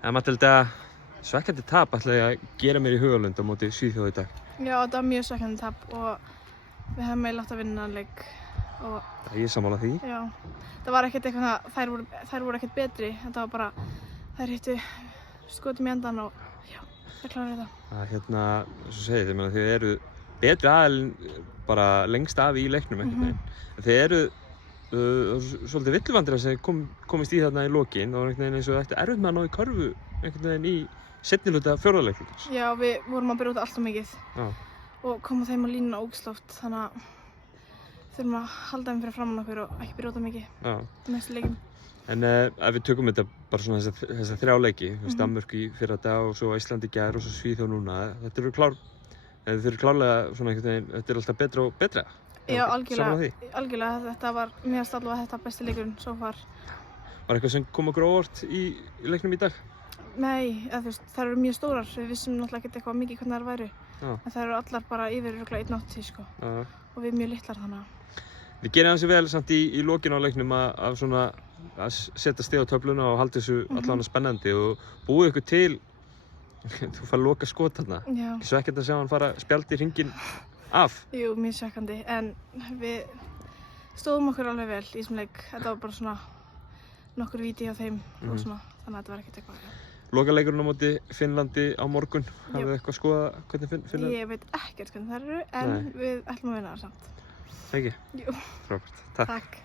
Matilda, svekkjandi tap ætla ég að gera mér í Hugalund á móti Svíþjóð í dag. Já, þetta var mjög svekkjandi tap og við hefum eiginlega átt að vinna þennan leik. Ég er sammála því. Já, það var ekkert eitthvað, þær voru ekkert betri. Þetta var bara, þær hittu skotum í endan og já, það kláraði þetta. Svo segið þið, þið eru betri aðilinn bara lengst af í leiknum einhvern veginn. Þið eru svolítið villuvandrar sem komist í þarna í lokin og einhvern veginn eins og þetta erfitt með að ná í körfu einhvern veginn í seinni hluta fjórða leikhlutans. Já, við vorum að byrja út allt of mikið og koma þeim á línuna ógeðslega, þannig að þurfum að halda þeim fyrir framan okkur og ekki byrja út of mikið í næstu leikum. En ef við tökum þetta bara svona þessa þrjá leiki, Danmörk í fyrradag og svo Ísland í gær og svo Svíþjóð núna, þetta eru klárlega svona einhvern veginn, þetta er alltaf betra og betra. Já, algjörlega, þetta var mér allavega þetta besti leikurinn svo far. Var eitthvað sem kom okkur á óvart í leiknum í dag? Nei, þær eru mjög stórar, við vissum náttúrulega ekki eitthvað mikið hvernig þær væru. En þær eru allar bara yfir 1,80 sko. Og við mjög litlar þannig að. Við gerum þessu vel samt í lokinu á leiknum að setja stig á töfluna og halda þessu allavega spennandi og búið ykkur til, þú fær loka skot þarna. Svekkjandi að sjá hann fara spjald í hringinn af. Jú, mjög svekkjandi, en við stóðum okkur alveg vel í þessum leik. Þetta var bara svona nokkur víti hjá þeim og svona, þannig að þetta var ekkert eitthvað. Lokaleikurinn á móti Finnlandi á morgun, hafið þið eitthvað skoðað hvernig Finnland? Ég veit ekkert hvernig þær eru, en við ætlum að vinna það samt. Ekki? Jú. Frábært, takk.